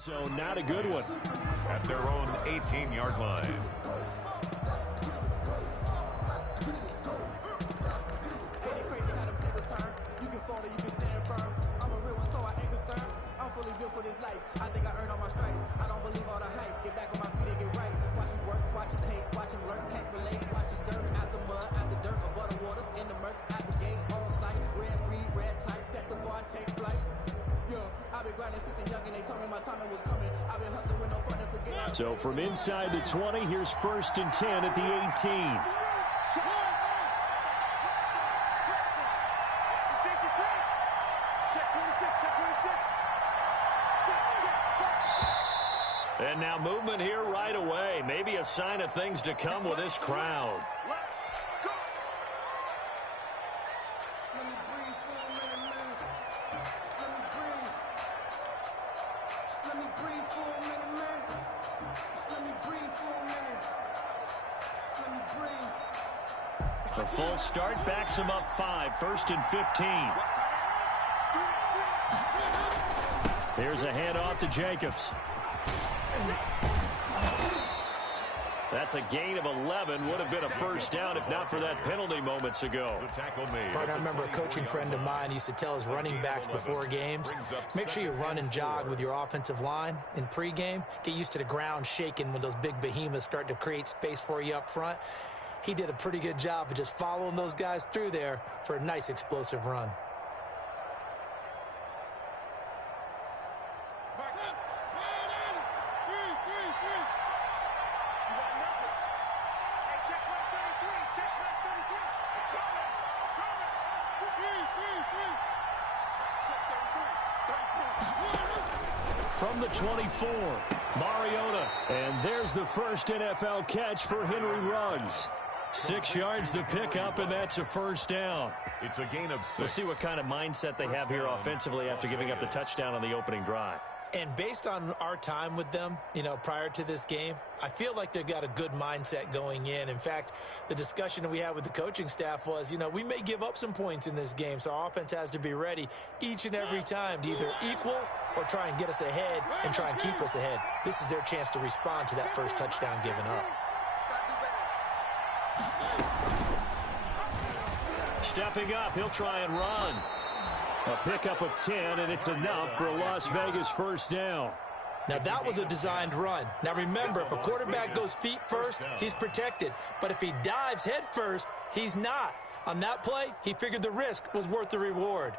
So not a good one. At their own 18-yard line. For this life, I think I earned all my stripes. I don't believe all the hype. Get back on my feet and get right. Watch him work, watch him hate, watch him lurk, can't relate. Watch him skirt out the mud, out the dirt, above the waters, in the murks, out the gate, on sight. Red breed, red tight, set the bar, take flight. Yeah, I've been grinding since a young and they told me my timing was coming. I've been hustling with no fun and forget. So from inside the 20, here's 1st and 10 at the 18. And now movement here right away. Maybe a sign of things to come with this crowd. The full start backs him up 5, 1st and 15. Here's a handoff to Jacobs. That's a gain of 11. Would have been a first down if not for that penalty moments ago. I remember a coaching friend of mine used to tell his running backs before games, make sure you run and jog with your offensive line in pregame. Get used to the ground shaking when those big behemoths start to create space for you up front. He did a pretty good job of just following those guys through there for a nice explosive run. From the 24, Mariota. And there's the first NFL catch for Henry Ruggs. 6 yards the pickup, and that's a first down. It's a gain of 6. We'll see what kind of mindset they have here offensively after giving up the touchdown on the opening drive. And based on our time with them, prior to this game, I feel like they've got a good mindset going in. In fact, the discussion that we had with the coaching staff was, we may give up some points in this game, so our offense has to be ready each and every time to either equal or try and get us ahead and try and keep us ahead. This is their chance to respond to that first touchdown given up. Stepping up, he'll try and run. A pickup of 10, and it's enough for a Las Vegas first down. Now, that was a designed run. Now, remember, if a quarterback goes feet first, he's protected. But if he dives head first, he's not. On that play, he figured the risk was worth the reward.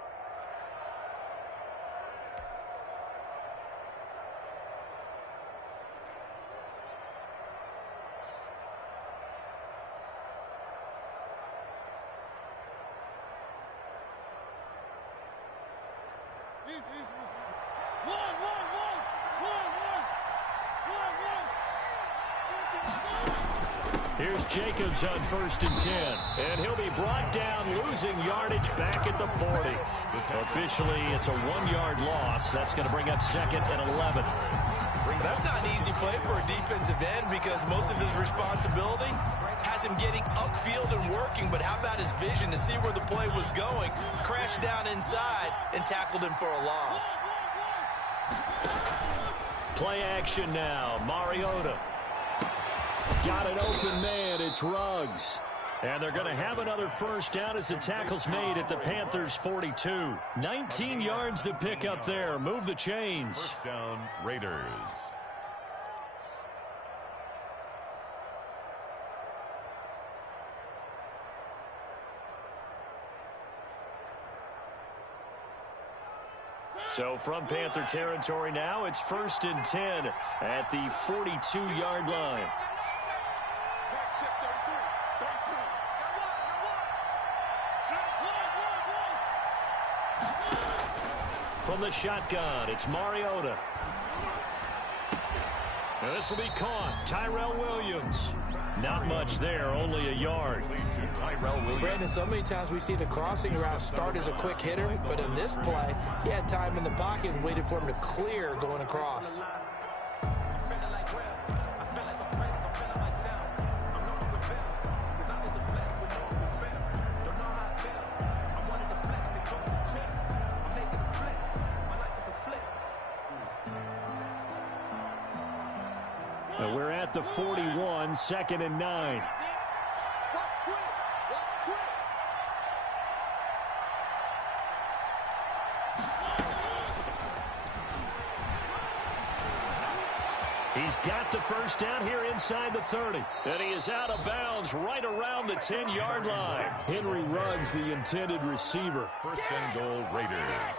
Here's Jacobs on 1st and 10. And he'll be brought down, losing yardage back at the 40. Officially, it's a 1-yard loss. That's going to bring up 2nd and 11. That's not an easy play for a defensive end because most of his responsibility has him getting upfield and working. But how about his vision to see where the play was going? Crashed down inside and tackled him for a loss. Play action now. Mariota. Got an open man. It's Ruggs. And they're going to have another first down as the tackle's made at the Panthers' 42. 19 yards to pick up there. Move the chains. First down, Raiders. So from Panther territory now, it's 1st and 10 at the 42-yard line. From the shotgun, it's Mariota. And this will be caught. Tyrell Williams. Not much there, only a yard. Brandon, so many times we see the crossing route start as a quick hitter, but in this play, he had time in the pocket and waited for him to clear going across. We're at the 41, 2nd and 9. He's got the first down here inside the 30. And he is out of bounds right around the 10-yard line. Henry Ruggs, the intended receiver. First and goal, Raiders.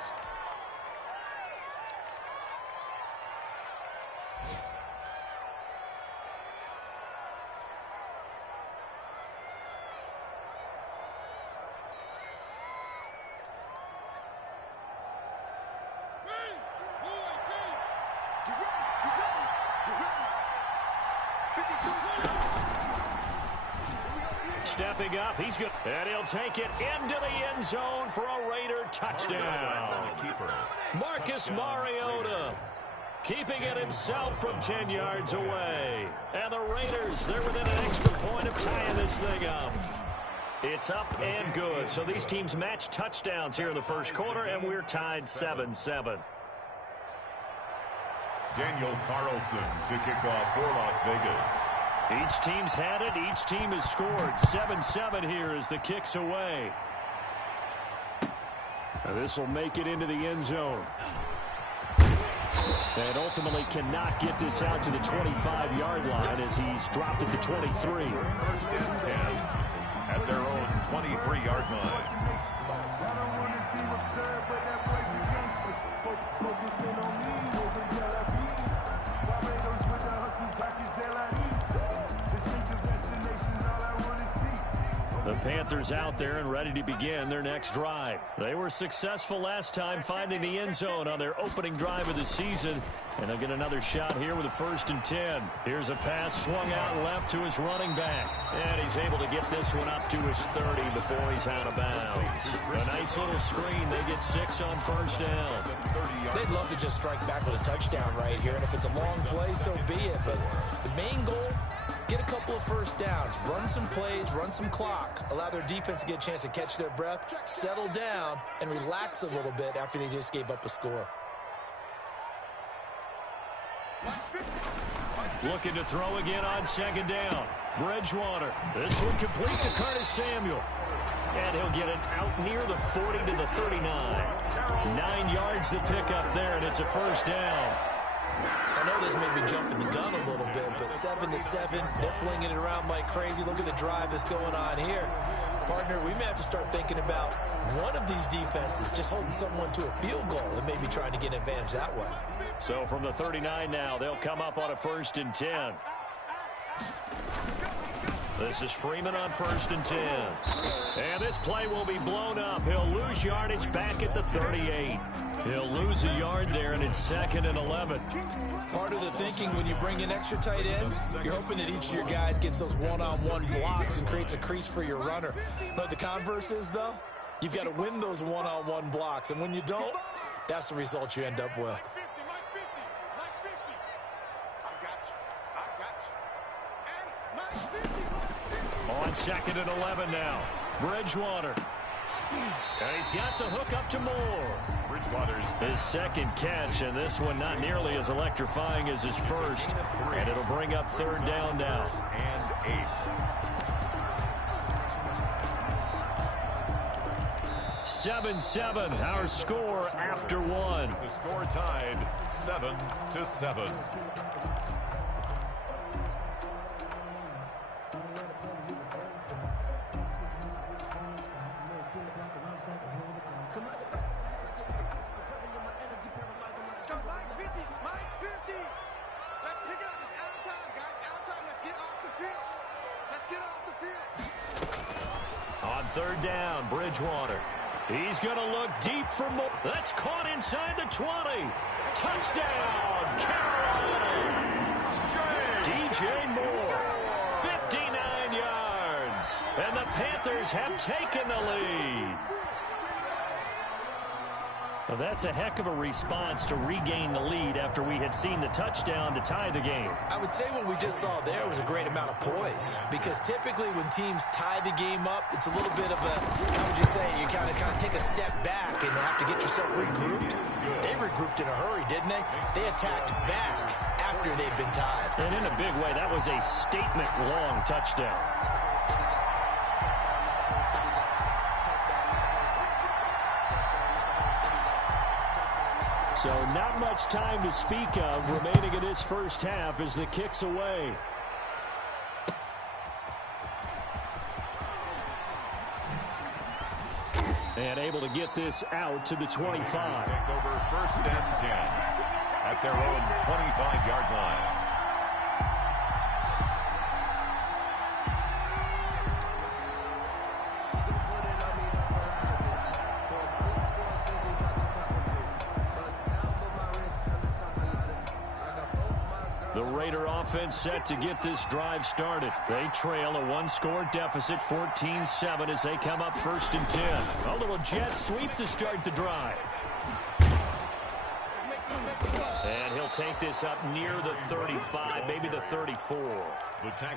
Stepping up, he's good. And he'll take it into the end zone for a Raider touchdown. Marcus Mariota keeping it himself from 10 yards away. And the Raiders, they're within an extra point of tying this thing up. It's up and good. So these teams match touchdowns here in the first quarter, and we're tied 7-7. Daniel Carlson to kick off for Las Vegas. Each team's had it. Each team has scored. 7-7 here as the kick's away. This will make it into the end zone. And ultimately cannot get this out to the 25-yard line as he's dropped it to 23. First and 10 at their own 23-yard line. The Panthers out there and ready to begin their next drive. They were successful last time finding the end zone on their opening drive of the season. And they'll get another shot here with a 1st and 10. Here's a pass swung out left to his running back. And he's able to get this one up to his 30 before he's out of bounds. A nice little screen. They get 6 on first down. They'd love to just strike back with a touchdown right here. And if it's a long play, so be it. But the main goal, get a couple of first downs, run some plays, run some clock, allow their defense to get a chance to catch their breath, settle down, and relax a little bit after they just gave up a score. Looking to throw again on 2nd down. Bridgewater. This one complete to Curtis Samuel. And he'll get it out near the 40 to the 39. 9 yards to pick up there, and it's a first down. I know this may be jumping the gun a little bit, but 7-7, they're flinging it around like crazy. Look at the drive that's going on here. Partner, we may have to start thinking about one of these defenses just holding someone to a field goal and maybe trying to get an advantage that way. So from the 39 now, they'll come up on a 1st and 10. This is Freeman on 1st and 10. And this play will be blown up. He'll lose yardage back at the 38. He'll lose a yard there, and it's 2nd and 11. Part of the thinking when you bring in extra tight ends, you're hoping that each of your guys gets those one-on-one blocks and creates a crease for your runner. But the converse is, though, you've got to win those one-on-one blocks. And when you don't, that's the result you end up with. On 2nd and 11 now. Bridgewater. And he's got the hook up to Moore. Bridgewater's his 2nd catch, and this one not nearly as electrifying as his first. And it'll bring up 3rd down now. And 8. 7-7, our score after 1. The score tied 7-7. On 3rd down, Bridgewater. He's going to look deep for Moore. That's caught inside the 20. Touchdown, Carolina. DJ Moore, 59 yards. And the Panthers have taken the lead. Well, that's a heck of a response to regain the lead after we had seen the touchdown to tie the game. I would say what we just saw there was a great amount of poise, because typically when teams tie the game up, it's a little bit of a, how would you say, you kind of take a step back and have to get yourself regrouped. They regrouped in a hurry, didn't they? They attacked back after they'd been tied. And in a big way, that was a statement-long touchdown. So not much time to speak of remaining in this first half as the kick's away. And able to get this out to the 25. Take over 1st and 10 at their own 25-yard line. The Raider offense set to get this drive started. They trail a one-score deficit, 14-7, as they come up 1st and 10. A little jet sweep to start the drive. And he'll take this up near the 35, maybe the 34.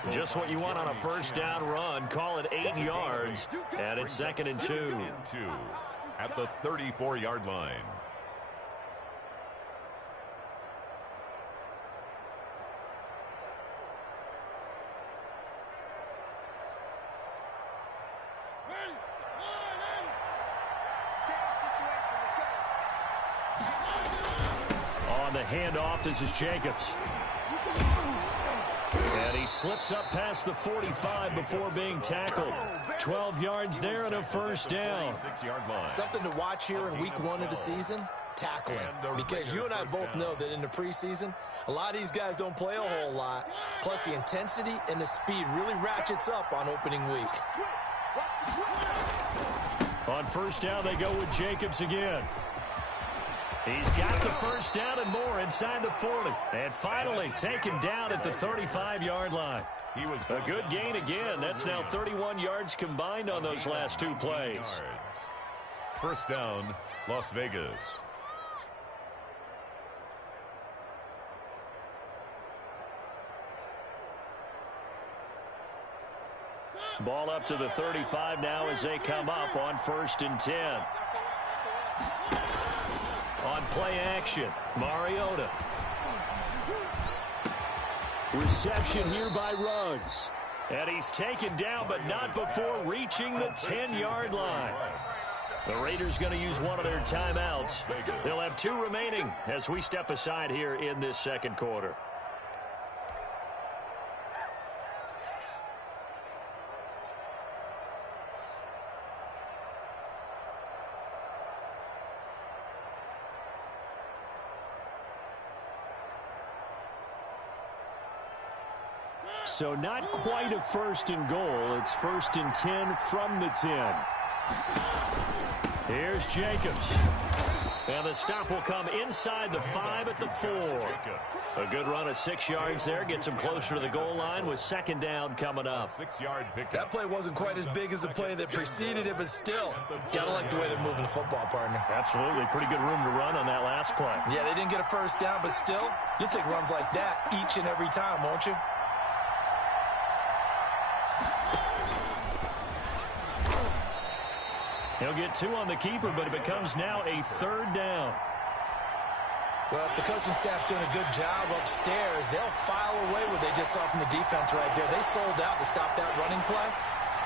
Just what you want on a first down run. Call it 8 yards, and it's 2nd and 2. At the 34-yard line. On the handoff, this is Jacobs. And he slips up past the 45 before being tackled. 12 yards there and a first down. Something to watch here in week 1 of the season, tackling. Because you and I both know that in the preseason, a lot of these guys don't play a whole lot. Plus the intensity and the speed really ratchets up on opening week. On first down, they go with Jacobs again. He's got the first down and more inside the 40. And finally taken down at the 35-yard line. A good gain again. That's now 31 yards combined on those last 2 plays. First down, Las Vegas. Ball up to the 35 now as they come up on 1st and 10. On play action, Mariota. Reception here by Ruggs. And he's taken down, but not before reaching the 10-yard line. The Raiders going to use one of their timeouts. They'll have 2 remaining as we step aside here in this second quarter. So not quite a 1st and goal. It's 1st and 10 from the 10. Here's Jacobs. And the stop will come inside the 5 at the 4. A good run of 6 yards there. Gets him closer to the goal line with 2nd down coming up. 6-yard pickup. That play wasn't quite as big as the play that preceded it, but still, gotta like the way they're moving the football, partner. Absolutely. Pretty good room to run on that last play. Yeah, they didn't get a first down, but still, you'll take runs like that each and every time, won't you? He'll get 2 on the keeper, but it becomes now a 3rd down. Well, if the coaching staff's doing a good job upstairs, they'll file away what they just saw from the defense right there. They sold out to stop that running play.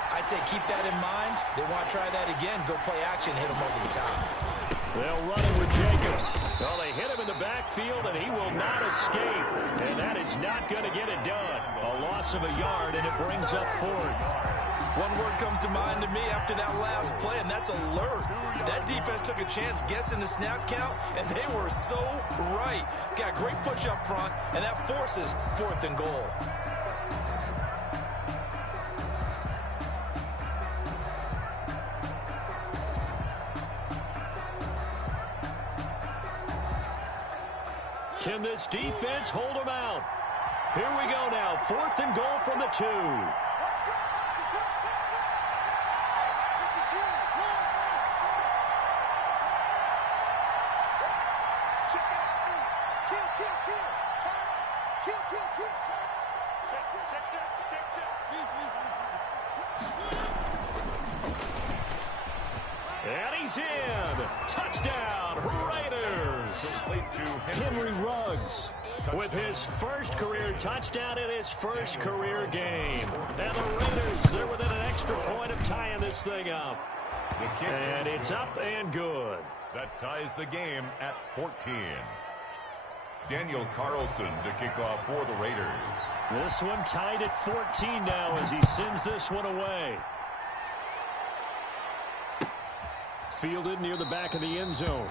I'd say keep that in mind. They want to try that again, go play action, hit them over the top. They'll run it with Jacobs. Well, they hit him in the backfield, and he will not escape. And that is not going to get it done. A loss of a yard, and it brings up 4th. One word comes to mind to me after that last play, and that's alert. That defense took a chance guessing the snap count, and they were so right. Got great push up front, and that forces 4th and goal. Can this defense hold them out? Here we go now. 4th and goal from the 2. And he's in. Touchdown, Raiders. Henry Ruggs with his first career touchdown in his first career game. And the Raiders, they're within an extra point of tying this thing up. And it's up and good. That ties the game at 14. Daniel Carlson to kick off for the Raiders. This one tied at 14 now as he sends this one away. Fielded near the back of the end zone.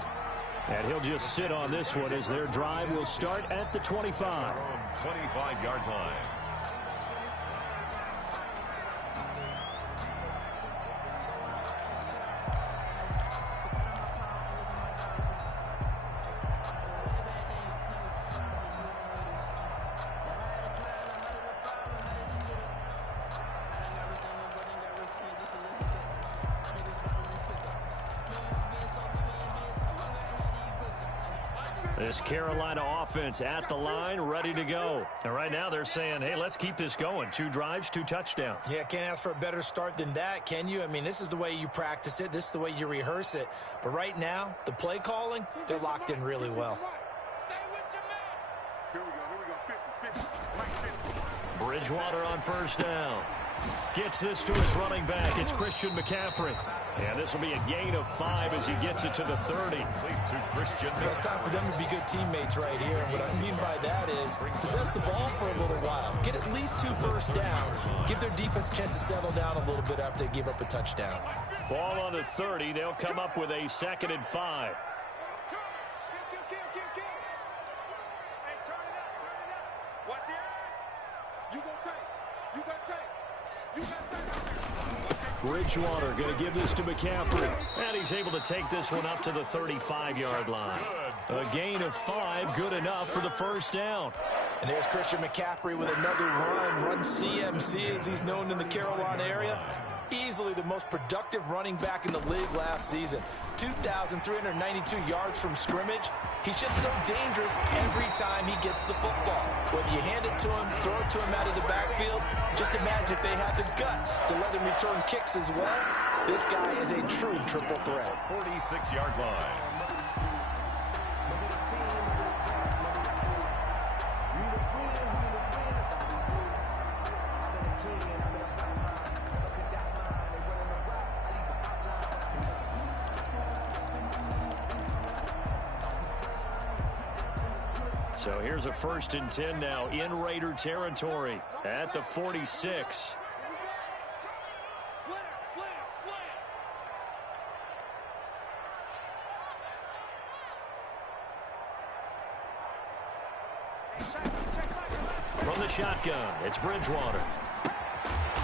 And he'll just sit on this one as their drive will start at the 25. From 25-yard line. This Carolina offense at the line, ready to go. And right now they're saying, hey, let's keep this going. 2 drives, 2 touchdowns. Yeah, can't ask for a better start than that, can you? I mean, this is the way you practice it. This is the way you rehearse it. But right now, the play calling, they're locked in really well. Bridgewater on first down. Gets this to his running back. It's Christian McCaffrey. And this will be a gain of 5 as he gets it to the 30. It's time for them to be good teammates right here. And what I mean by that is possess the ball for a little while. Get at least 2 first downs. Give their defense a chance to settle down a little bit after they give up a touchdown. Ball on the 30. They'll come up with a 2nd and 5. Bridgewater going to give this to McCaffrey. And he's able to take this one up to the 35-yard line. A gain of 5, good enough for the first down. And there's Christian McCaffrey with another run CMC as he's known in the Carolina area. Easily the most productive running back in the league last season. 2,392 yards from scrimmage. He's just so dangerous every time he gets the football. Whether you hand it to him, throw it to him out of the backfield, just imagine if they had the guts to let him return kicks as well. This guy is a true triple threat. 46-yard line. So here's a 1st and 10 now in Raider territory at the 46. From the shotgun, it's Bridgewater.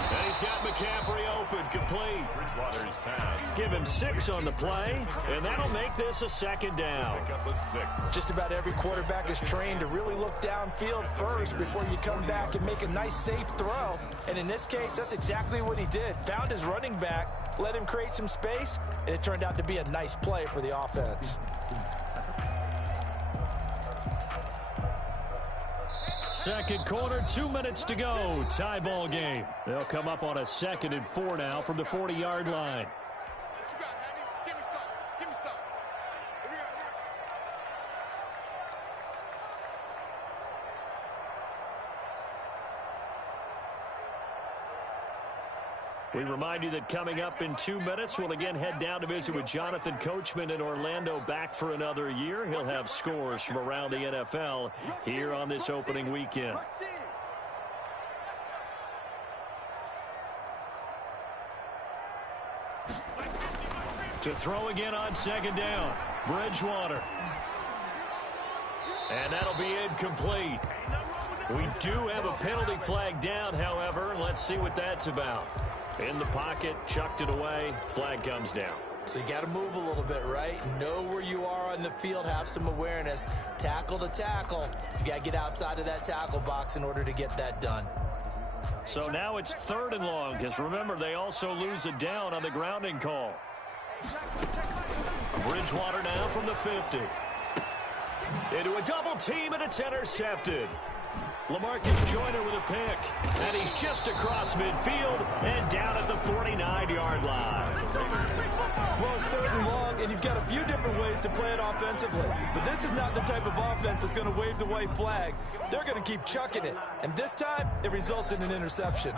And he's got McCaffrey open, complete. Bridgewater's pass. Give him 6 on the play, and that'll make this a 2nd down. Pick up with 6. Just about every quarterback is trained to really look downfield first before you come back and make a nice, safe throw. And in this case, that's exactly what he did. Found his running back, let him create some space, and it turned out to be a nice play for the offense. Second quarter, 2 minutes to go. Tie ball game. They'll come up on a 2nd and 4 now from the 40-yard line. What you got, Heavy? Give me some. Give me some. Here we go. We remind you that coming up in 2 minutes, we'll again head down to visit with Jonathan Coachman in Orlando, back for another year. He'll have scores from around the NFL here on this opening weekend. To throw again on 2nd down, Bridgewater. And that'll be incomplete. We do have a penalty flag down, however, and let's see what that's about. In the pocket, chucked it away, flag comes down. So you got to move a little bit, right? Know where you are on the field, have some awareness. Tackle to tackle. You got to get outside of that tackle box in order to get that done. So now it's 3rd and long, because remember, they also lose it down on the grounding call. Bridgewater now from the 50. Into a double team, and it's intercepted. LaMarcus Joyner with a pick. And he's just across midfield and down at the 49-yard line. Well, it's 3rd and long, and you've got a few different ways to play it offensively. But this is not the type of offense that's going to wave the white flag. They're going to keep chucking it. And this time, it results in an interception.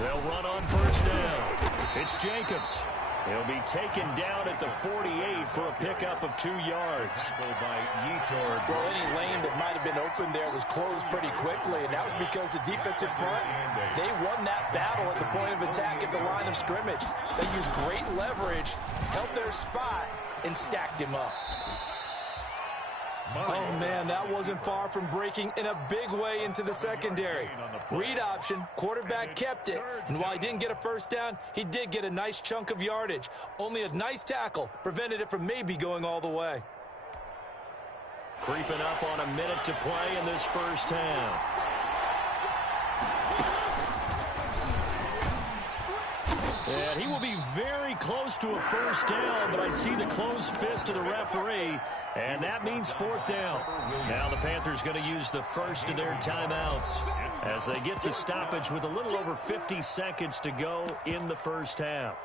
They'll run on 1st down. It's Jacobs. He'll be taken down at the 48 for a pickup of 2 yards. Well, any lane that might have been open there was closed pretty quickly, and that was because the defensive front, they won that battle at the point of attack at the line of scrimmage. They used great leverage, held their spot, and stacked him up. Oh, man, that wasn't far from breaking in a big way into the secondary. Read option, quarterback kept it, and while he didn't get a 1st down, he did get a nice chunk of yardage. Only a nice tackle prevented it from maybe going all the way. Creeping up on a minute to play in this 1st half. And he will be very close to a 1st down, but I see the closed fist of the referee, and that means 4th down. Now the Panthers going to use the first of their timeouts as they get the stoppage with a little over 50 seconds to go in the 1st half.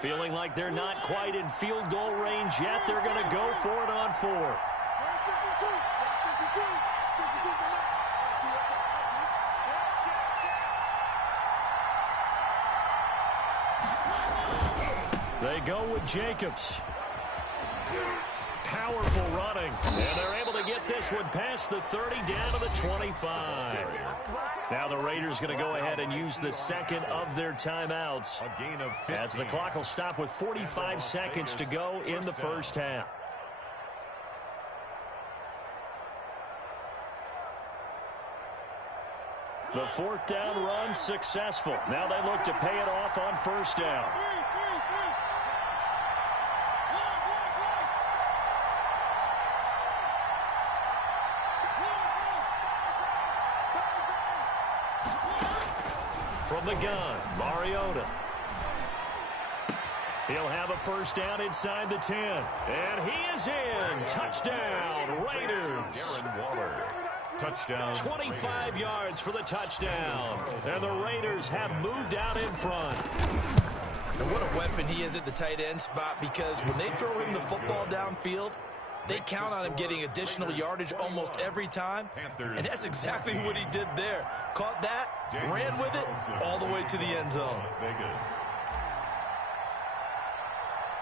Feeling like they're not quite in field goal range yet. They're going to go for it on 4th. They go with Jacobs. Powerful running. And they're able to get this one past the 30 down to the 25. Now the Raiders going to go ahead and use the second of their timeouts as the clock will stop with 45 seconds to go in the 1st half. The 4th down run successful. Now they look to pay it off on 1st down. From the gun, Mariota. He'll have a 1st down inside the 10. And he is in. Touchdown, Raiders. Touchdown. 25 yards for the touchdown. And the Raiders have moved out in front. And what a weapon he is at the tight end spot, because when they throw him the football downfield, they count on him getting additional yardage almost every time. And that's exactly what he did there. Caught that, ran with it, all the way to the end zone.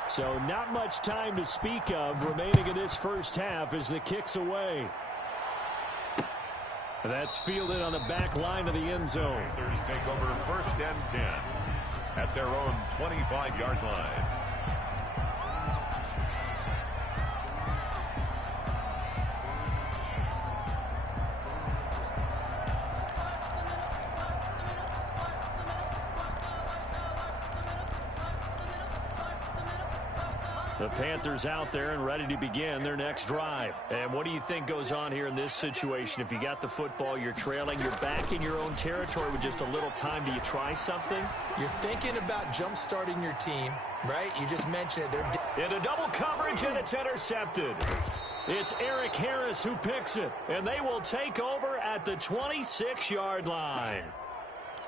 So not much time to speak of remaining in this 1st half as the kick's away. That's fielded on the back line of the end zone. Panthers take over 1st and 10 at their own 25-yard line. The Panthers out there and ready to begin their next drive. And what do you think goes on here in this situation? If you got the football, you're trailing, you're back in your own territory with just a little time. Do you try something? You're thinking about jump-starting your team, right? You just mentioned it. They're into double coverage, and it's intercepted. It's Eric Harris who picks it, and they will take over at the 26-yard line.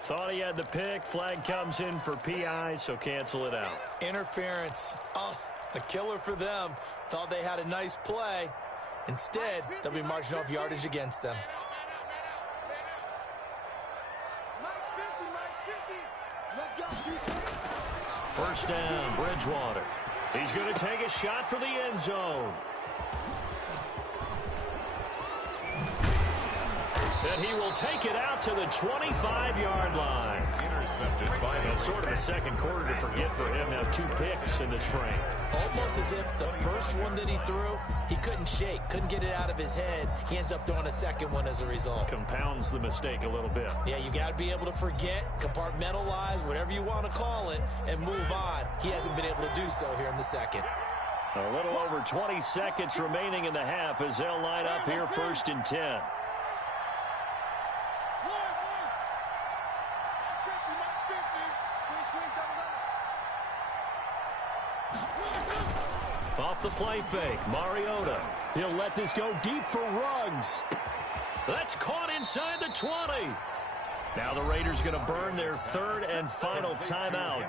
Thought he had the pick. Flag comes in for PI, so cancel it out. Interference. Oh, a killer for them. Thought they had a nice play. Instead, they'll be marching off yardage against them. First down, Bridgewater. He's going to take a shot for the end zone. And he will take it out to the 25-yard line. Intercepted by That's sort of a second quarter to forget for him. Now 2 picks in this frame. Almost as if the first one that he threw, he couldn't shake, couldn't get it out of his head. He ends up throwing a second one as a result. Compounds the mistake a little bit. Yeah, you got to be able to forget, compartmentalize, whatever you want to call it, and move on. He hasn't been able to do so here in the second. A little over 20 seconds remaining in the half as they'll line up here 1st and 10. Off the play fake, Mariota. He'll let this go deep for Ruggs. That's caught inside the 20. Now the Raiders going to burn their third and final timeout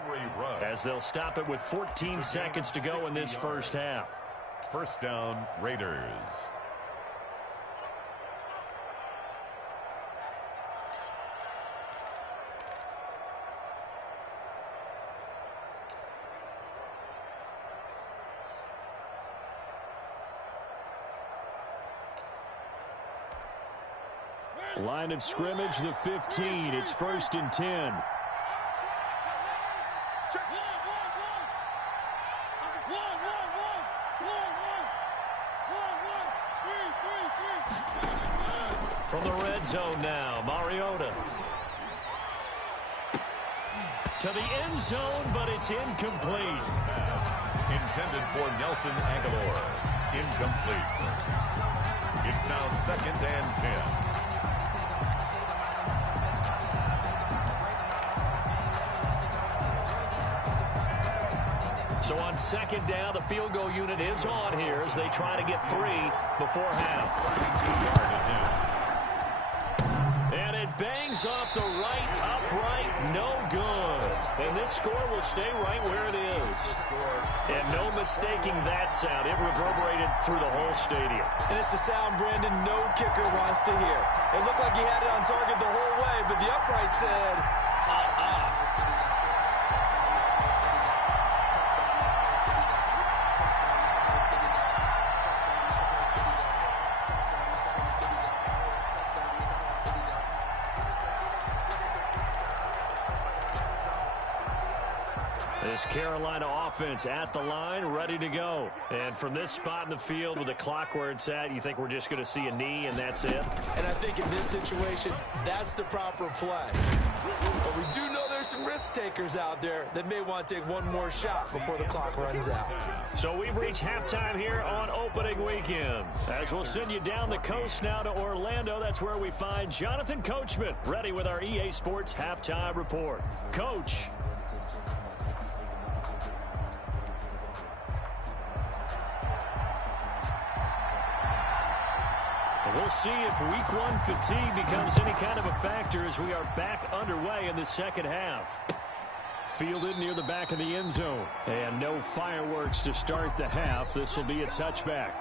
as they'll stop it with 14 seconds to go in this first half. First down, Raiders. Line of scrimmage, the 15. It's 1st and 10. From the red zone now, Mariota. To the end zone, but it's incomplete. Intended for Nelson Aguilar. Incomplete. It's now 2nd and 10. So on 2nd down, the field goal unit is on here as they try to get 3 before half. And it bangs off the right upright, no good. And this score will stay right where it is. And no mistaking that sound. It reverberated through the whole stadium. And it's the sound Brandon no kicker wants to hear. It looked like he had it on target the whole way, but the upright said, This Carolina offense at the line, ready to go. And from this spot in the field with the clock where it's at, you think we're just going to see a knee and that's it? And I think in this situation, that's the proper play. But we do know there's some risk takers out there that may want to take one more shot before the clock runs out. So we've reached halftime here on opening weekend. As we'll send you down the coast now to Orlando, that's where we find Jonathan Coachman ready with our EA Sports Halftime Report. Coach. We'll see if week one fatigue becomes any kind of a factor as we are back underway in the second half. Fielded near the back of the end zone. And no fireworks to start the half. This will be a touchback.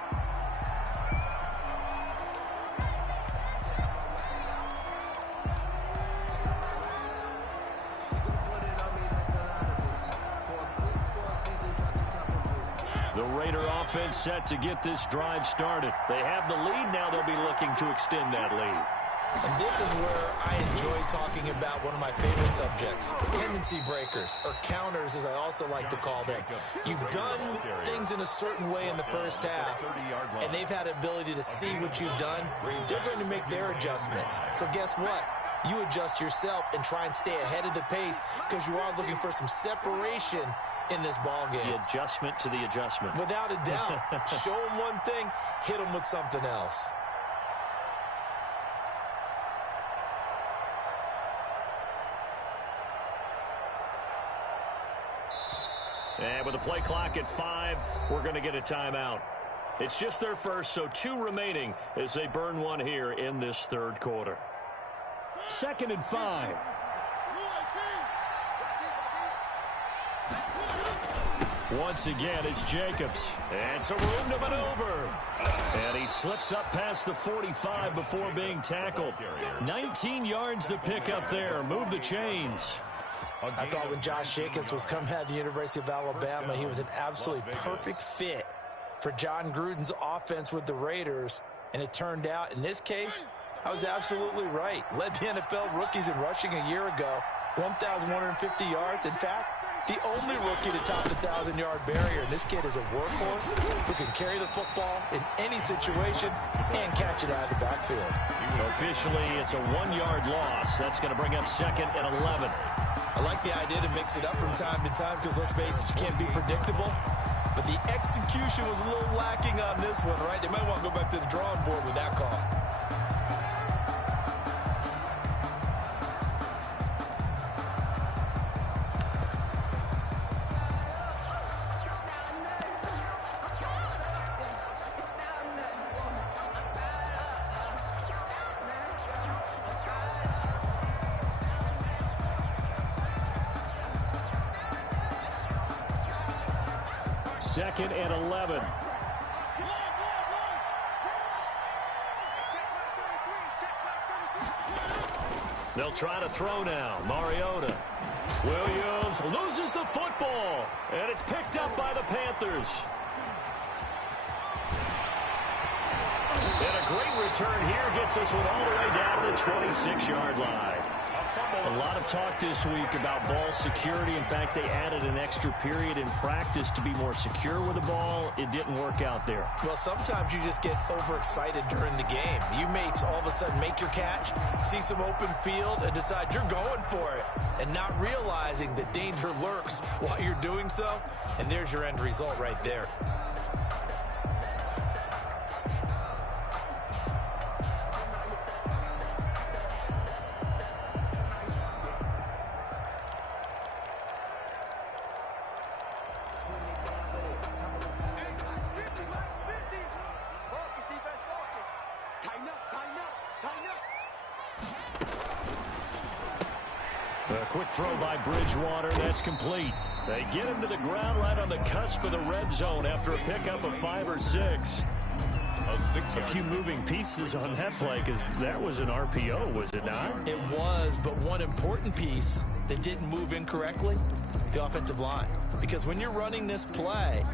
Offense set to get this drive started. They have the lead now. They'll be looking to extend that lead. And this is where I enjoy talking about one of my favorite subjects, tendency breakers, or counters as I also like to call them. You've done things in a certain way in the first half, and they've had the ability to see what you've done. They're going to make their adjustments. So guess what? You adjust yourself and try and stay ahead of the pace because you are looking for some separation in this ball game. The adjustment to the adjustment. Without a doubt. Show them one thing, hit them with something else. And with the play clock at 5, we're going to get a timeout. It's just their first, so 2 remaining as they burn one here in this third quarter. 2nd and 5. Once again, it's Jacobs. And some room to maneuver. And he slips up past the 45 before being tackled. 19 yards to pick up there. Move the chains. I thought when Josh Jacobs was coming out of the University of Alabama, he was an absolutely perfect fit for John Gruden's offense with the Raiders. And it turned out, in this case, I was absolutely right. Led the NFL rookies in rushing a year ago. 1,150 yards. In fact, The only rookie to top the 1,000-yard barrier, and this kid is a workhorse who can carry the football in any situation and catch it out of the backfield. Officially, it's a 1-yard loss. That's going to bring up 2nd and 11. I like the idea to mix it up from time to time because, let's face it, you can't be predictable. But the execution was a little lacking on this one, right? They might want to go back to the drawing board with that call. Second and 11. They'll try to throw now. Mariota. Williams loses the football, and it's picked up by the Panthers. And a great return here gets this one all the way down to the 26-yard line. A lot of talk this week about ball security. In fact, they added an extra period in practice to be more secure with the ball. It didn't work out there. Well, sometimes you just get overexcited during the game. You may all of a sudden make your catch, see some open field, and decide you're going for it, and not realizing that danger lurks while you're doing so. And there's your end result right there. A quick throw by Bridgewater. That's complete. They get him to the ground right on the cusp of the red zone after a pickup of 5 or 6. A few moving pieces on that play because that was an RPO, was it not? It was, but one important piece that didn't move incorrectly, the offensive line. Because when you're running this play,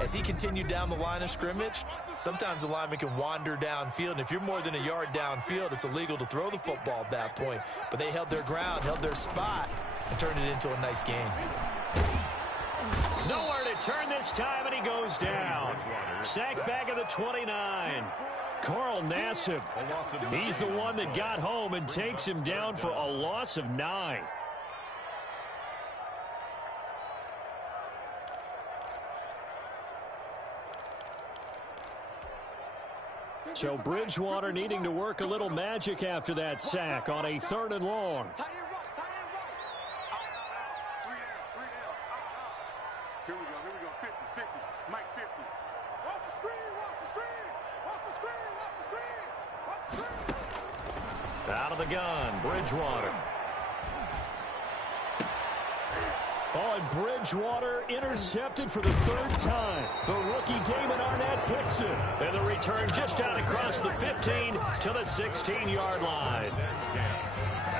as he continued down the line of scrimmage, sometimes the lineman can wander downfield. And if you're more than a yard downfield, it's illegal to throw the football at that point. But they held their ground, held their spot, and turned it into a nice game. Nowhere to turn this time, and he goes down. Sacked back at the 29. Carl Nassib, he's the one that got home and takes him down for a loss of 9. So Bridgewater needing to work a little magic after that sack on a 3rd and long. Here we go, 50, 50, Mike 50. Watch the screen, watch the screen, watch the screen, watch the screen, watch the screen. Out of the gun, Bridgewater. Oh, and Bridgewater intercepted for the 3rd time. The rookie Damon Arnett picks it. And the return just out across the 15 to the 16-yard line.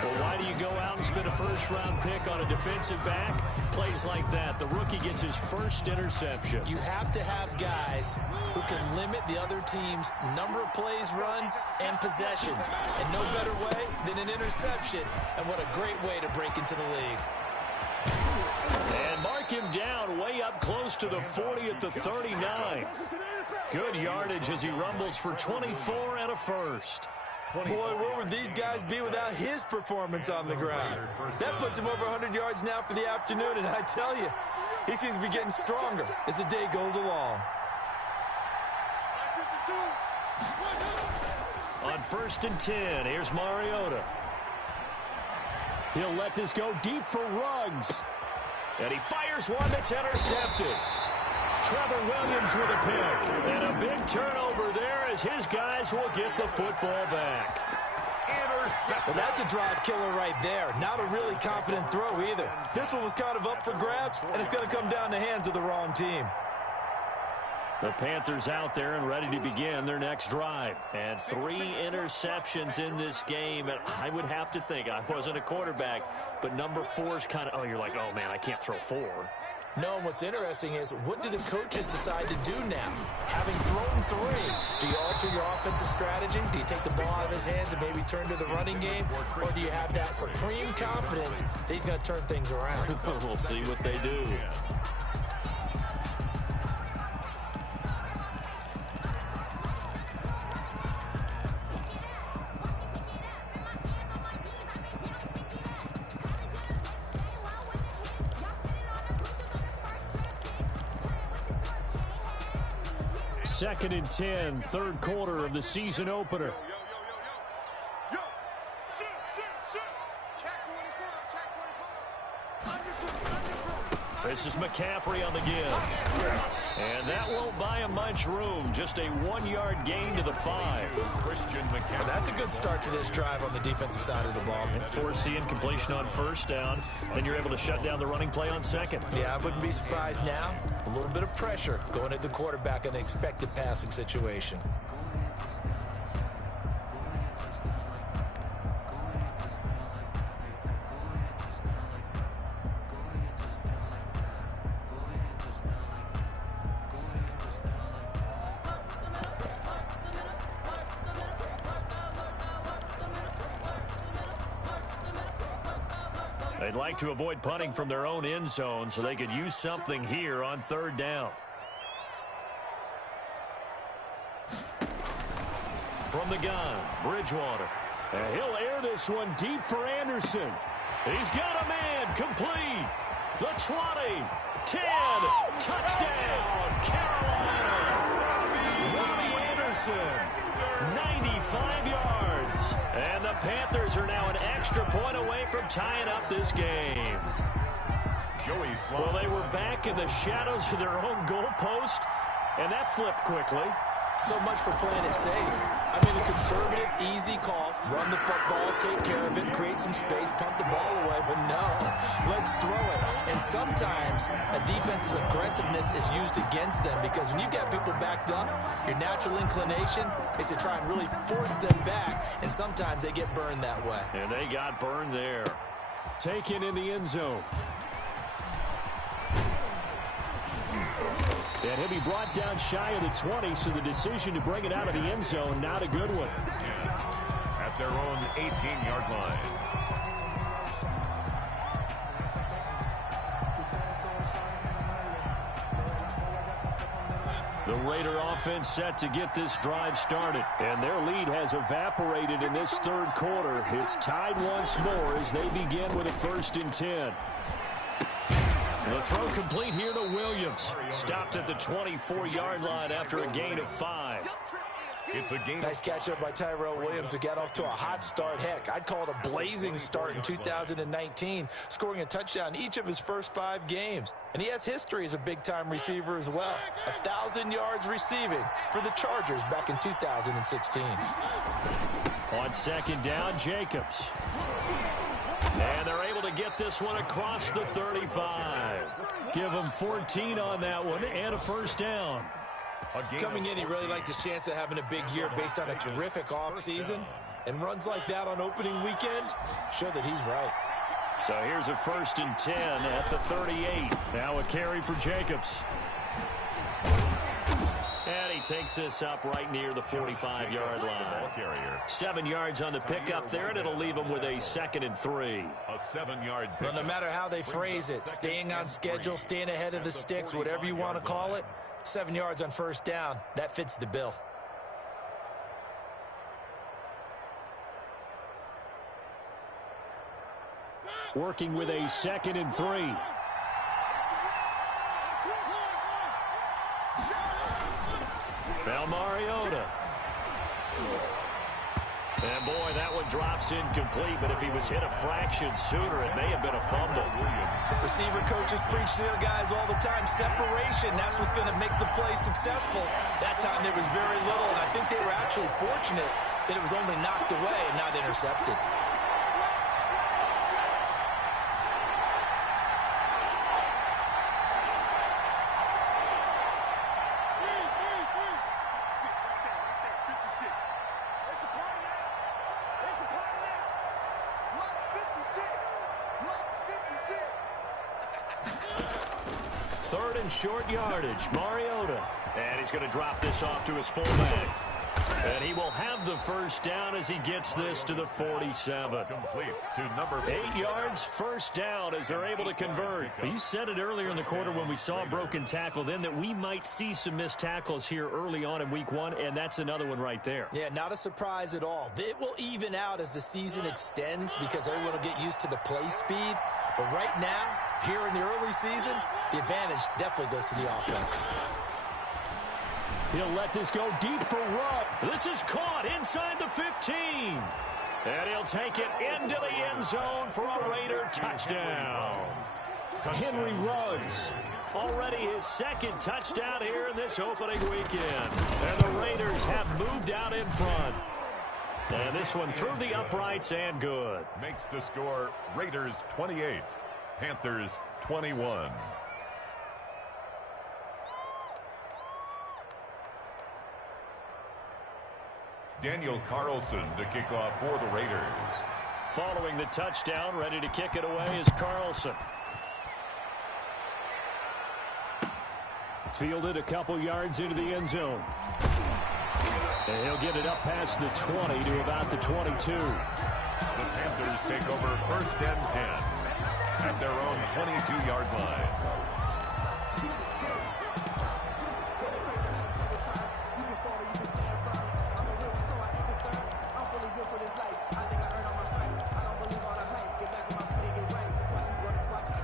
Well, why do you go out and spend a first-round pick on a defensive back? Plays like that. The rookie gets his first interception. You have to have guys who can limit the other team's number of plays run and possessions. And no better way than an interception. And what a great way to break into the league. And mark him down way up close to the 40 at the 39. Good yardage as he rumbles for 24 and a first. Boy, where would these guys be without his performance on the ground? That puts him over 100 yards now for the afternoon, and I tell you, he seems to be getting stronger as the day goes along. On 1st and 10, here's Mariota. He'll let this go deep for Ruggs. And he fires one that's intercepted. Trevor Williams with a pick. And a big turnover there as his guys will get the football back. Well, that's a drive killer right there. Not a really confident throw either. This one was kind of up for grabs, and it's going to come down the hands of the wrong team. The Panthers out there and ready to begin their next drive. And 3 interceptions in this game. And I would have to think, I wasn't a quarterback, but number 4 is kind of, oh, you're like, oh, man, I can't throw 4. No, and what's interesting is, what do the coaches decide to do now? Having thrown 3, do you alter your offensive strategy? Do you take the ball out of his hands and maybe turn to the running game? Or do you have that supreme confidence that he's going to turn things around? We'll see what they do. Second and 10, third quarter of the season opener. Yo, shoot. Check 24. This is McCaffrey on the give. And that won't buy him much room. Just a 1-yard gain to the 5. Christian McCaffrey. That's a good start to this drive on the defensive side of the ball. Forcing incompletion on first down. Then you're able to shut down the running play on second. Yeah, I wouldn't be surprised now. A little bit of pressure going at the quarterback in an expected passing situation. They'd like to avoid punting from their own end zone so they could use something here on third down. From the gun, Bridgewater. And he'll air this one deep for Anderson. He's got a man complete. The 20, 10, touchdown, Carolina. Robbie Anderson, 95 yards. And the Panthers are now an extra point away from tying up this game. Joey Sloan. Well, they were back in the shadows of their own goalpost, and that flipped quickly. So much for playing it safe. I mean, a conservative, easy call. Run the football, take care of it, create some space, punt the ball away. But no, let's throw it. And sometimes a defense's aggressiveness is used against them because when you got people backed up, your natural inclination is to try and really force them back. And sometimes they get burned that way. And they got burned there. Taken in the end zone. And he'll be brought down shy of the 20, so the decision to bring it out of the end zone, not a good one. At their own 18-yard line. The Raider offense set to get this drive started. And their lead has evaporated in this third quarter. It's tied once more as they begin with a 1st and 10. The throw complete here to Williams. Stopped at the 24-yard line after a gain of 5. It's a game. Nice catch up by Tyrell Williams to get off to a hot start. Heck, I'd call it a blazing start in 2019, scoring a touchdown each of his first 5 games. And he has history as a big-time receiver as well. 1,000 yards receiving for the Chargers back in 2016. On second down, Jacobs. And they're able to get this one across the 35. Give them 14 on that one and a 1st down. Coming in, he really liked his chance of having a big year based on a terrific offseason. And runs like that on opening weekend show that he's right. So here's a 1st and 10 at the 38. Now a carry for Jacobs. And he takes this up right near the 45-yard line. 7 yards on the pickup there, and it'll leave him with a 2nd and 3. A 7-yard. Well, no matter how they phrase it, staying on schedule, staying ahead of the sticks, whatever you want to call it, 7 yards on 1st down, that fits the bill. Working with a 2nd and 3. Now Mariota. And boy, that one drops incomplete, but if he was hit a fraction sooner, it may have been a fumble. Receiver coaches preach to their guys all the time. Separation, that's what's going to make the play successful. That time there was very little, and I think they were actually fortunate that it was only knocked away and not intercepted. Third and short yardage. Mariota. And he's going to drop this off to his fullback. And he will have the first down as he gets this to the 47. Complete to number 8 yards, first down as they're able to convert. You said it earlier in the quarter when we saw a broken tackle then that we might see some missed tackles here early on in week 1, and that's another one right there. Yeah, not a surprise at all. It will even out as the season extends because everyone will get used to the play speed. But right now, here in the early season, the advantage definitely goes to the offense. He'll let this go deep for Rupp. This is caught inside the 15. And he'll take it into the end zone for a Raider touchdown. Henry Ruggs, already his second touchdown here in this opening weekend. And the Raiders have moved out in front. And this one through the uprights and good. Makes the score Raiders 28, Panthers 21. Daniel Carlson to kick off for the Raiders. Following the touchdown, ready to kick it away is Carlson. Fielded a couple yards into the end zone. And he'll get it up past the 20 to about the 22. The Panthers take over first and 10 at their own 22-yard line.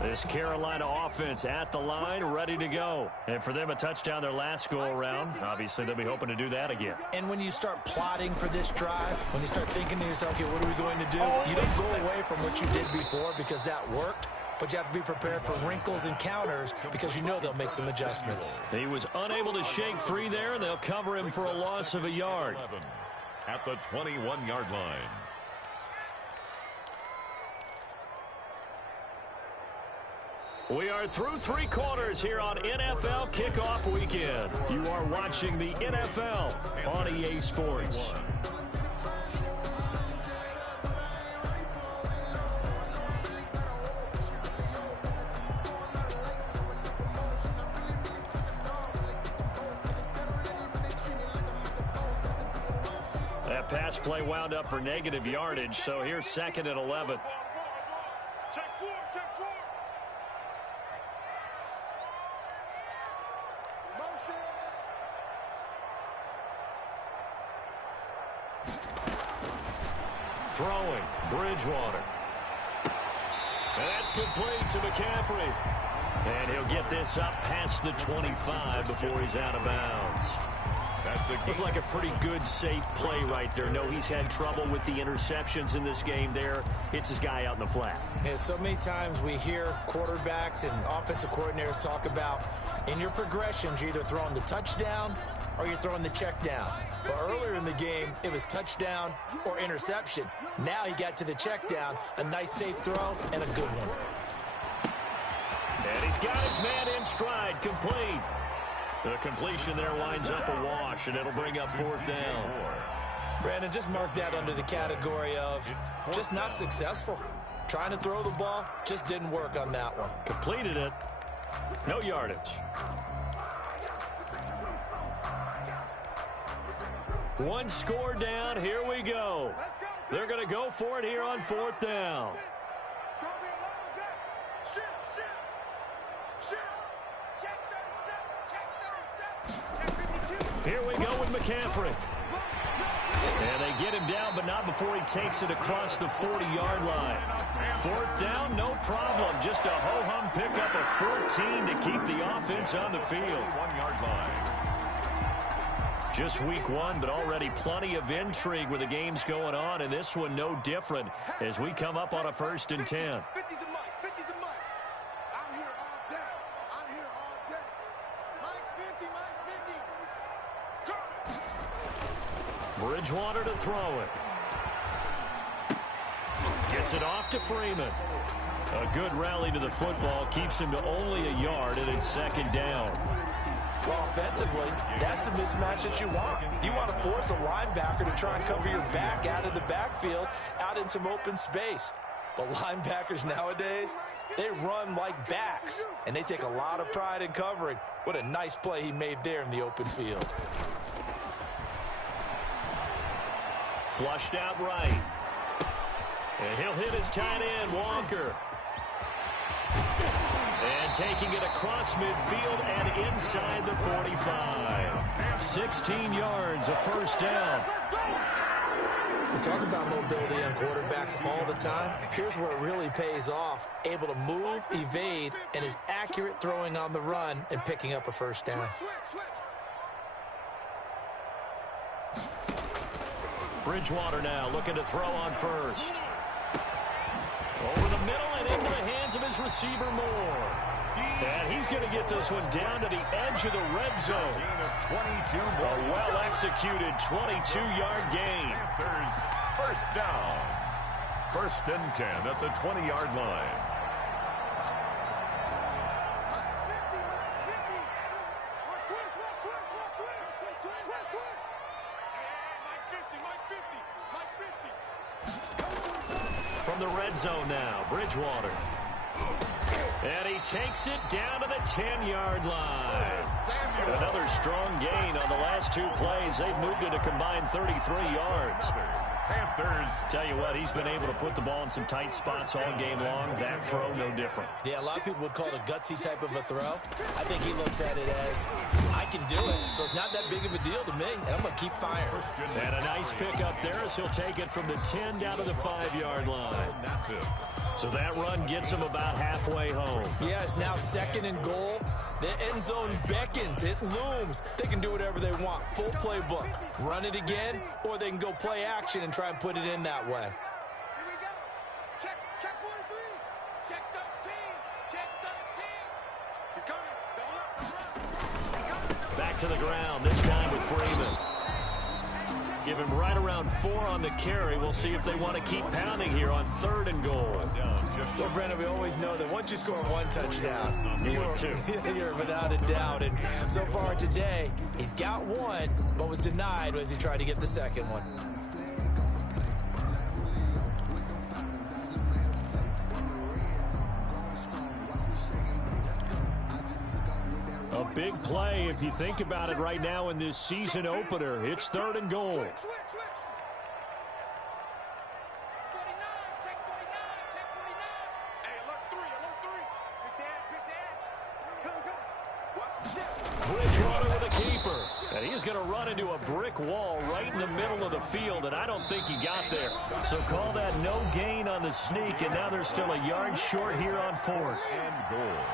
This Carolina offense at the line, ready to go. And for them, a touchdown their last go-around. Obviously, they'll be hoping to do that again. And when you start plotting for this drive, when you start thinking to yourself, okay, what are we going to do? You don't go away from what you did before because that worked. But you have to be prepared for wrinkles and counters because you know they'll make some adjustments. He was unable to shake free there, and they'll cover him for a loss of a yard. At the 21-yard line. We are through 3 quarters here on NFL Kickoff Weekend. You are watching the NFL on EA Sports. That pass play wound up for negative yardage, so here's 2nd and 11. Check 4, check 4. Motion. Throwing, Bridgewater. And that's complete to McCaffrey. And he'll get this up past the 25 before he's out of bounds. Looked like a pretty good, safe play right there. No, he's had trouble with the interceptions in this game there. Hits his guy out in the flat. Yeah, so many times we hear quarterbacks and offensive coordinators talk about in your progressions, you're either throwing the touchdown or you're throwing the check down. But earlier in the game, it was touchdown or interception. Now he got to the check down, a nice safe throw, and a good one. And he's got his man in stride, complete. The completion there winds up a wash, and it'll bring up 4th down. Brandon, just mark that under the category of just not successful. Trying to throw the ball, just didn't work on that one. Completed it. No yardage. One score down. Here we go. They're going to go for it here on 4th down. It's going to be a long day. Shift. Check 37. Check 52. Here we go with McCaffrey. And they get him down, but not before he takes it across the 40-yard line. 4th down, no problem. Just a ho-hum pickup of 14 to keep the offense on the field. 1-yard line. Just week 1, but already plenty of intrigue with the games going on, and this one no different as we come up on a 1st and 10. 50 to Mike. 50 to Mike. I'm here all day. I'm here all day. Mike's 50. Mike's 50. Go. Bridgewater to throw it. Gets it off to Freeman. A good rally to the football keeps him to only a yard, and it's 2nd down. Well, offensively, that's the mismatch that you want. You want to force a linebacker to try and cover your back out of the backfield, out in some open space. But linebackers nowadays, they run like backs, and they take a lot of pride in covering. What a nice play he made there in the open field. Flushed out right. And he'll hit his tight end, Walker. And taking it across midfield and inside the 45. 16 yards, a first down. We talk about mobility on quarterbacks all the time. Here's where it really pays off. Able to move, evade, and is accurate throwing on the run and picking up a first down. Bridgewater now looking to throw on first. Over the middle and into the hands of his receiver Moore. And he's going to get this one down to the edge of the red zone. 22. A well-executed 22-yard gain. Panthers first down. 1st and 10 at the 20-yard line. From the red zone now, Bridgewater. And he takes it down to the 10-yard line. Another strong gain on the last 2 plays. They've moved it a combined 33 yards. Panthers. Tell you what, he's been able to put the ball in some tight spots all game long. That throw, no different. Yeah, a lot of people would call it a gutsy type of a throw. I think he looks at it as, I can do it, so it's not that big of a deal to me, and I'm going to keep firing. And a nice pick up there as he'll take it from the 10 down to the 5-yard line. So that run gets him about halfway home. Yeah, it's now 2nd and goal. The end zone beckons. It looms. They can do whatever they want. Full playbook. Run it again, or they can go play action and try and put it in that way. Here we go. Check 43. Check 13. Check 13. He's coming. Double up. Back to the ground, this time with Freeman. Give him right around 4 on the carry. We'll see if they want to keep pounding here on 3rd and goal. Well, Brendan, we always know that once you score 1 touchdown, you're without a doubt. And so far today, he's got 1, but was denied as he tried to get the 2nd one. A big play if you think about it right now in this season opener. It's 3rd and goal. Switch. 49. Check 49. Check 49. Hey, alert 3. Alert 3. Big dash. Come. Watch the shit. Bridgewater with a keeper. And he's going to run into a brick wall right in the middle of the field, and I don't think he got there. So call that no gain on the sneak, and now they're still a yard short here on 4th. And goal.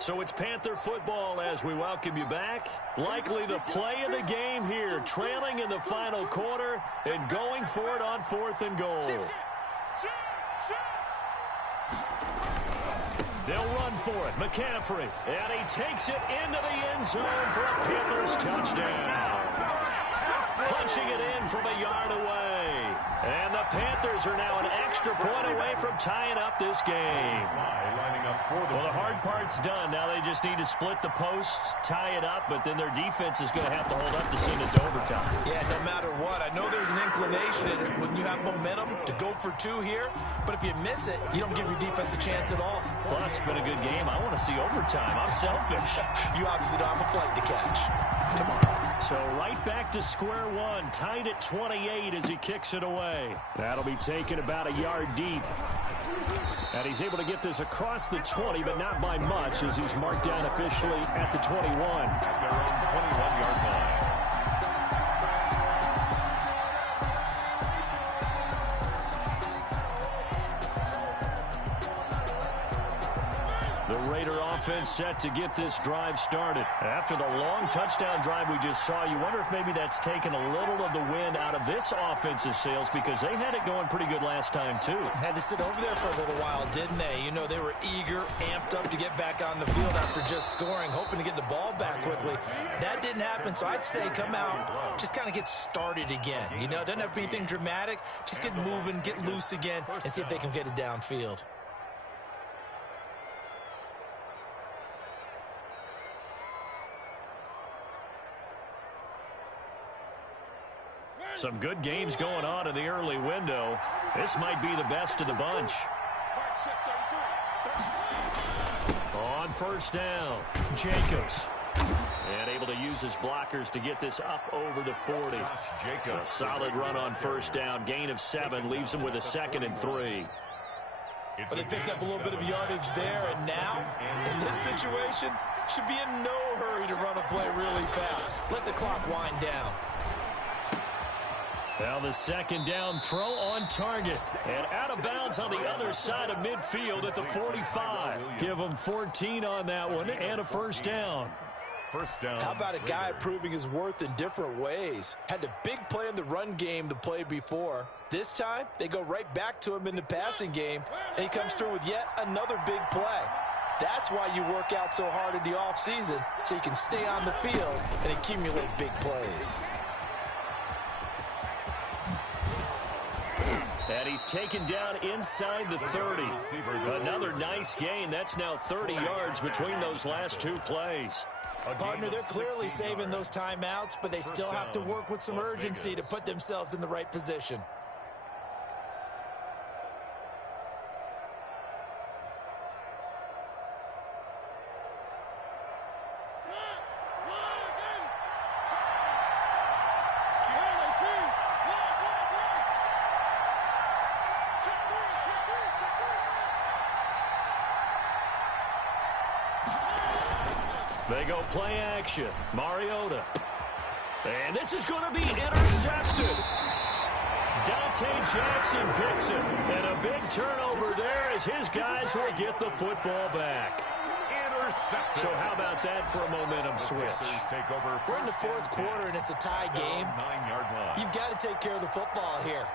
So it's Panther football as we welcome you back. Likely the play of the game here, trailing in the final quarter and going for it on 4th and goal. They'll run for it. McCaffrey, and he takes it into the end zone for a Panthers touchdown. Punching it in from a yard away. And the Panthers are now an extra point away from tying up this game. Well, the hard part's done. Now they just need to split the posts, tie it up, but then their defense is going to have to hold up to send it to overtime. Yeah, no matter what. I know there's an inclination in it when you have momentum to go for 2 here, but if you miss it, you don't give your defense a chance at all. Plus, it's been a good game. I want to see overtime. I'm selfish. You obviously don't have a flight to catch tomorrow. So right back to square one, tied at 28 as he kicks it away. That'll be taken about a yard deep. And he's able to get this across the 20, but not by much as he's marked down officially at the 21. At their own 21-yard line. The Raider offense set to get this drive started. After the long touchdown drive we just saw, you wonder if maybe that's taken a little of the wind out of this offense's sails because they had it going pretty good last time, too. Had to sit over there for a little while, didn't they? You know, they were eager, amped up to get back on the field after just scoring, hoping to get the ball back quickly. That didn't happen, so I'd say come out, just kind of get started again. You know, it doesn't have to be anything dramatic. Just get moving, get loose again, and see if they can get it downfield. Some good games going on in the early window. This might be the best of the bunch. On first down, Jacobs. And able to use his blockers to get this up over the 40. A solid run on first down. Gain of 7 leaves him with a 2nd and 3. But they picked up a little bit of yardage there, and now, in this situation, should be in no hurry to run a play really fast. Let the clock wind down. Now the second down throw on target. And out of bounds on the other side of midfield at the 45. Give him 14 on that one and a first down. First down. How about a guy proving his worth in different ways? Had a big play in the run game the play before. This time, they go right back to him in the passing game, and he comes through with yet another big play. That's why you work out so hard in the offseason, so you can stay on the field and accumulate big plays. And he's taken down inside the 30. Another nice gain. That's now 30 yards between those last 2 plays. Partner, they're clearly saving those timeouts, but they still have to work with some urgency to put themselves in the right position. They go play action. Mariota. And this is going to be intercepted. Dante Jackson picks it. And a big turnover there as his guys will get the football back. Intercepted. So how about that for a momentum switch? We're in the 4th quarter, and it's a tie game. 9-yard line. You've got to take care of the football here.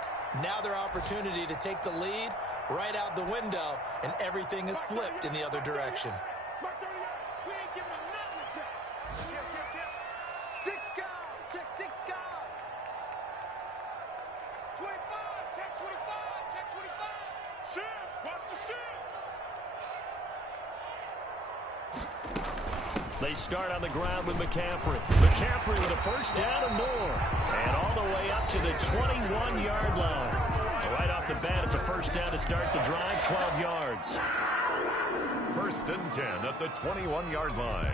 Now their opportunity to take the lead right out the window, and everything is flipped in the other direction. They start on the ground with McCaffrey. McCaffrey with a first down and more. And all the way up to the 21-yard line. Right off the bat, it's a first down to start the drive, 12 yards. First and 10 at the 21-yard line.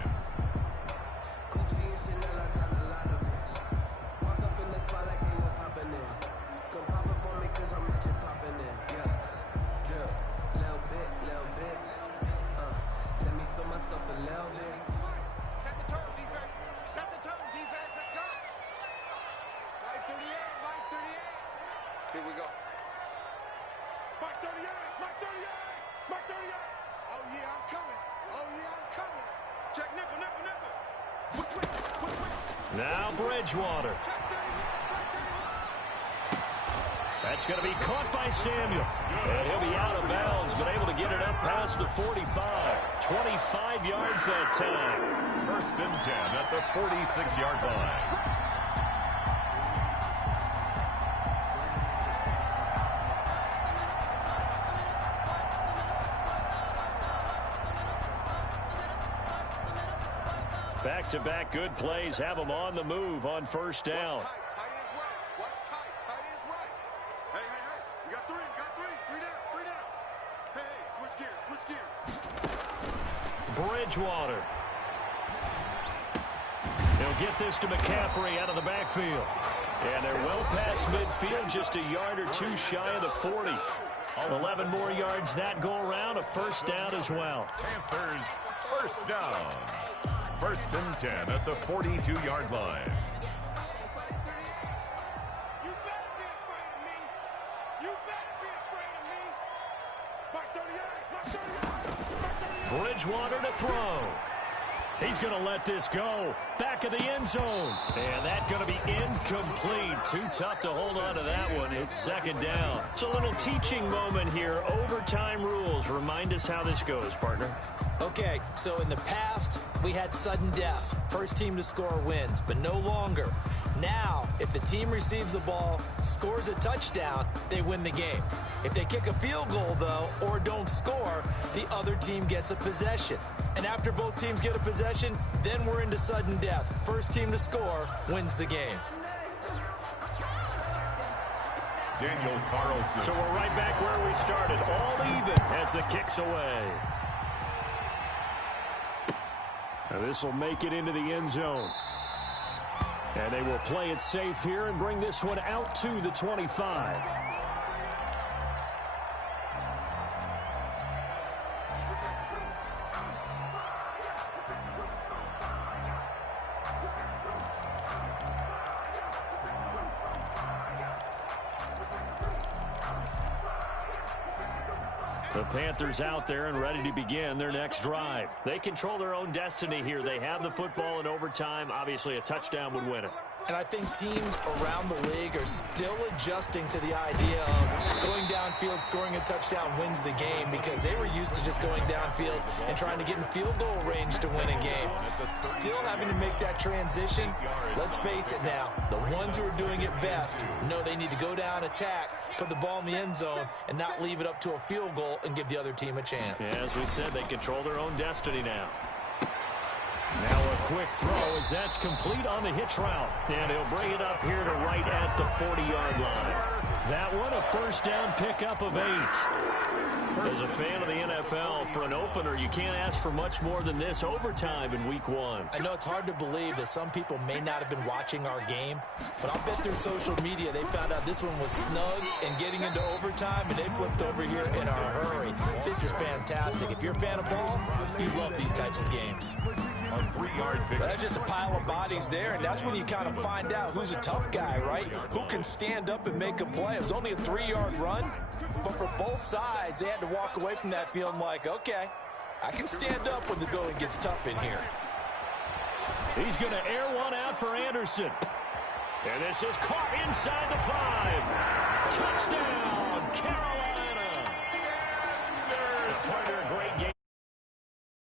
Here we go. Mark 38, Mark 38, Mark 38. Oh, yeah, I'm coming. Oh, yeah, I'm coming. Check nickel, nickel, nickel. Quick, quick, quick, quick. Now Bridgewater. Check 31, 31. That's going to be caught by Samuel. And he'll be out of bounds, but able to get it up past the 45. 25 yards that time. First and 10 at the 46-yard line. Back-to-back good plays have them on the move on first down. Watch tight is right. Watch tight is right. Hey, hey, hey. We got 3, we got 3. 3 down, 3 down. Hey, hey, switch gears, switch gears. Bridgewater. He'll get this to McCaffrey out of the backfield. And they're well past midfield, just a yard or 2 shy of the 40. 11 more yards that go around, a first down as well. Panthers, first down. First and 10 at the 42-yard line. You better be afraid of me. You better be afraid of me. Mark 38, Mark 38, Mark 38. Bridgewater to throw. He's going to let this go. Back of the end zone. And that's going to be incomplete. Too tough to hold on to that one. It's second down. It's a little teaching moment here. Overtime rules. Remind us how this goes, partner. Okay, so in the past, we had sudden death. First team to score wins, but no longer. Now, if the team receives the ball, scores a touchdown, they win the game. If they kick a field goal, though, or don't score, the other team gets a possession. And after both teams get a possession, then we're into sudden death. First team to score wins the game. Daniel Carlson. So we're right back where we started, all even as the kick's away. Now this will make it into the end zone. And they will play it safe here and bring this one out to the 25. The Panthers out there and ready to begin their next drive. They control their own destiny here. They have the football in overtime. Obviously, a touchdown would win it. And I think teams around the league are still adjusting to the idea of going downfield, scoring a touchdown wins the game, because they were used to just going downfield and trying to get in field goal range to win a game. Still having to make that transition. Let's face it now, the ones who are doing it best know they need to go down, attack, put the ball in the end zone, and not leave it up to a field goal and give the other team a chance. Yeah, as we said, they control their own destiny now. Now a quick throw as that's complete on the hitch route. And he'll bring it up here to right at the 40-yard line. That one, a first down pickup of 8. As a fan of the NFL, for an opener, you can't ask for much more than this overtime in week 1. I know it's hard to believe that some people may not have been watching our game, but I'll bet through social media they found out this one was snug and getting into overtime, and they flipped over here in a hurry. This is fantastic. If you're a fan of ball, you love these types of games. A 3-yard pick. That's just a pile of bodies there, and that's when you kind of find out who's a tough guy, right? Who can stand up and make a play. It was only a 3-yard run, but for both sides, they had to walk away from that feeling like, okay, I can stand up when the going gets tough in here. He's going to air one out for Anderson. And this is caught inside the 5. Touchdown, Carolina.